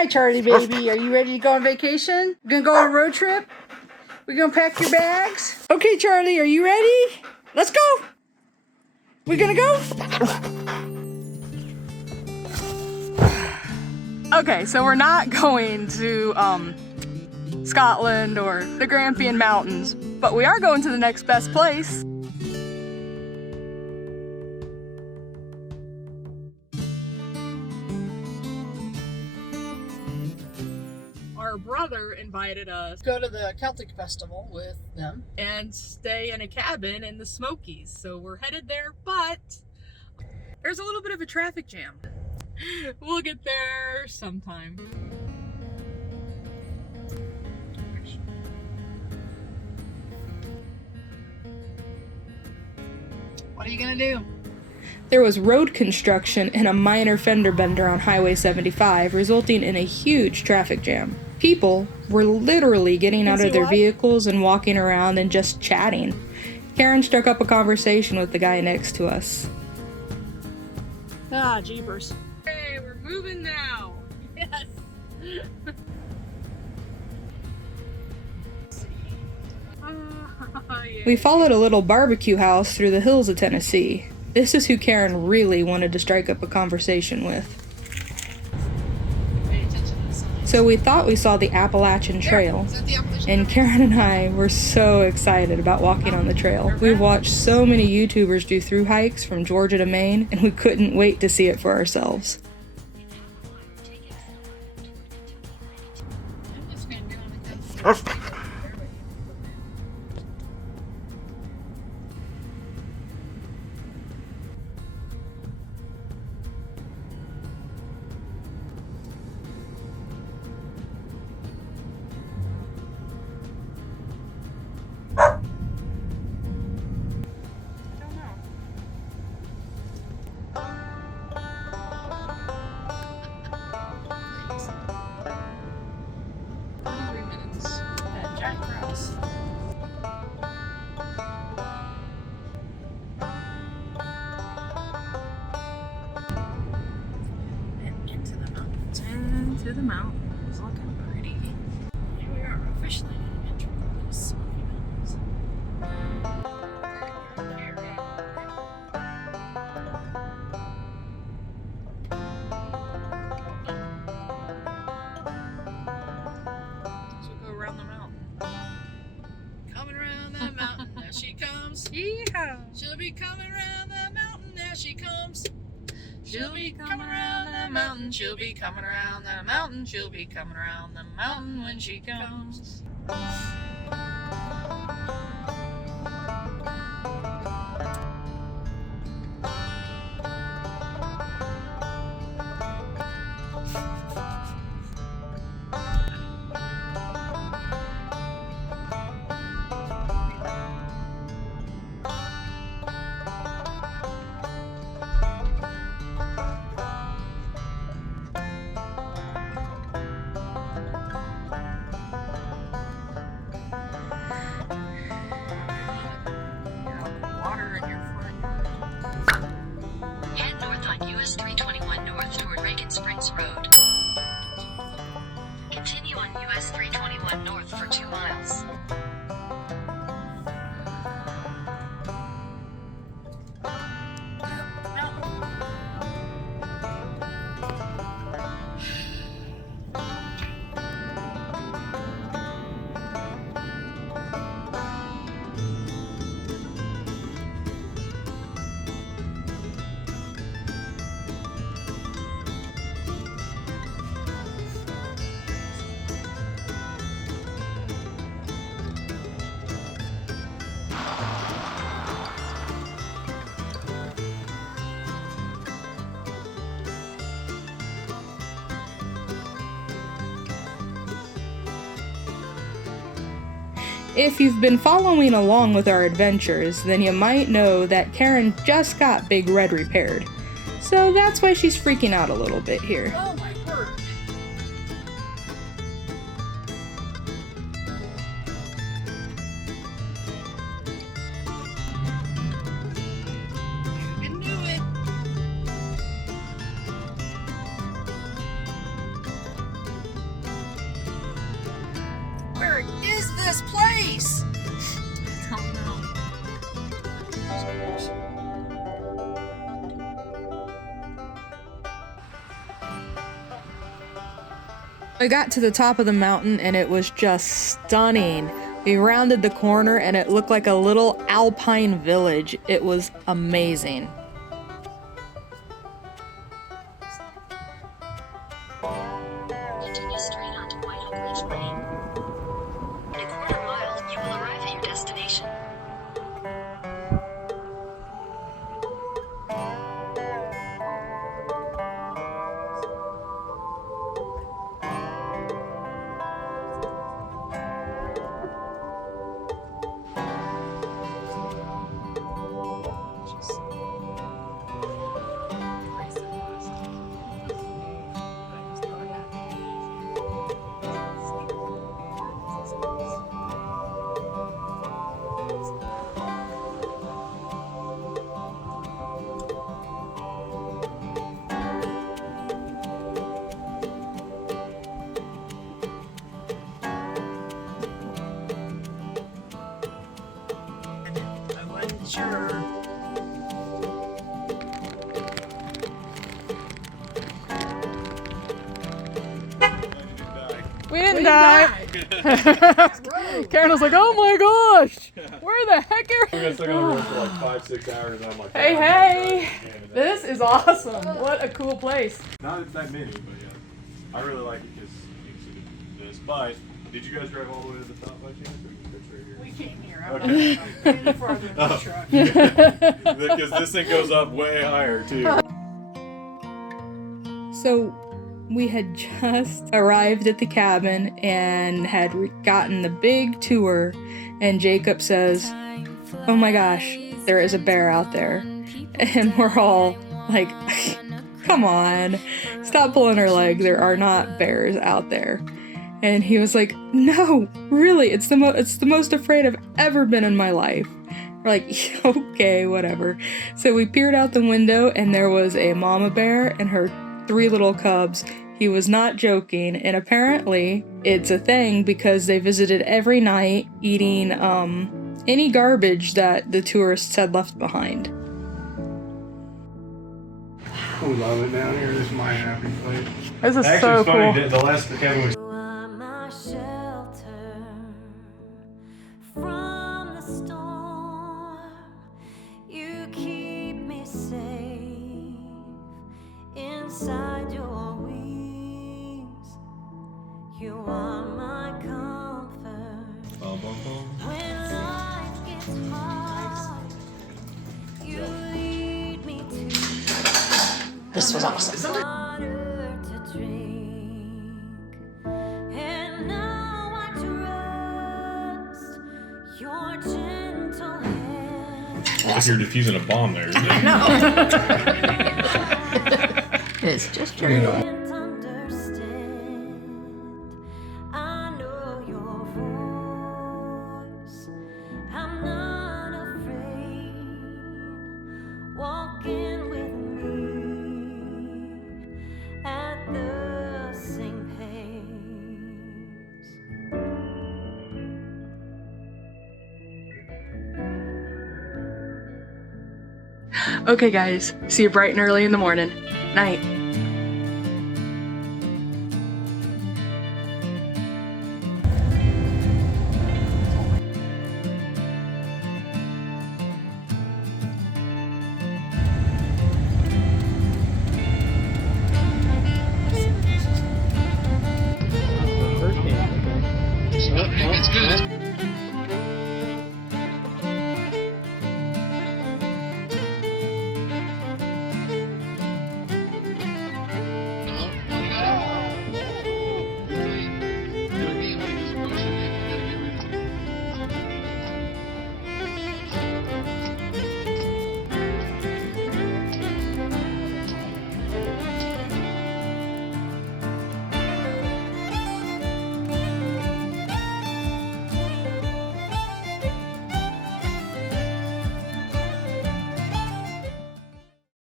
Hi, Charlie baby. Are you ready to go on vacation? We're gonna go on a road trip? We're gonna pack your bags? Okay, Charlie, are you ready? Let's go! We're gonna go? Okay, so we're not going to Scotland or the Grampian Mountains, but we are going to the next best place. Our brother invited us to go to the Celtic festival with them and stay in a cabin in the Smokies. So we're headed there, but there's a little bit of a traffic jam. We'll get there sometime. What are you gonna do? There was road construction and a minor fender bender on Highway 75, resulting in a huge traffic jam. People were literally getting out of their vehicles and walking around and just chatting. Karen struck up a conversation with the guy next to us. Ah, jeepers. Hey, we're moving now. Yes. We followed a little barbecue house through the hills of Tennessee. This is who Karen really wanted to strike up a conversation with. So we thought we saw the Appalachian Trail, and Karen and I were so excited about walking on the trail. We've watched so many YouTubers do through hikes from Georgia to Maine, and we couldn't wait to see it for ourselves. To the mountains, looking pretty. Here we are, officially entering the Smoky Mountains. So go around the mountain. Coming around the mountain, there she comes. Yeehaw! She'll be coming around the mountain, there she comes. She'll be coming around the mountain, she'll be coming around the mountain, she'll be coming around the mountain when she comes. US 321 north toward Reagan Springs Road. Continue on US 321 north for 2 miles. If you've been following along with our adventures, then you might know that Karen just got Big Red repaired. So that's why she's freaking out a little bit here. Oh my word. You can do it. this place? I don't know. We got to the top of the mountain and it was just stunning. We rounded the corner and it looked like a little alpine village. It was amazing. Continue straight onto White Oak Ridge Lane. In a quarter mile, you will arrive at your destination. I wasn't sure. We didn't die. Karen was like, oh my gosh, where the heck are We're stuck on the road for like 5-6 hours, and I'm like, Hey, hey, this is awesome. What a cool place. Not that many, but yeah. I really like it because you can see this. But did you guys drive all the way to the top by chance, or you just right here? We came here. Okay. I'm any farther than the truck. Because this thing goes up way higher too. So we had just arrived at the cabin and had gotten the big tour, and Jacob says, oh my gosh, there is a bear out there. And we're all like, come on, stop pulling our leg, there are not bears out there. And he was like, no, really, it's the most afraid I've ever been in my life. We're like, okay, whatever. So we peered out the window and there was a mama bear and her 3 little cubs. He was not joking, and apparently it's a thing because they visited every night, eating any garbage that the tourists had left behind. I love it down here. This is my happy place. This is Actually, so it's funny. cool. The last Kevin was. You are my shelter from the storm. You keep me safe inside your wings. You are my comfort when life gets hard. You lead me to This was awesome. water to drink, and now I trust your gentle hand. If you're defusing a bomb there. It's just very normal. Can't understand. I know your voice. I'm not afraid. Walking with me at the same pace. Okay guys, see you bright and early in the morning. Night.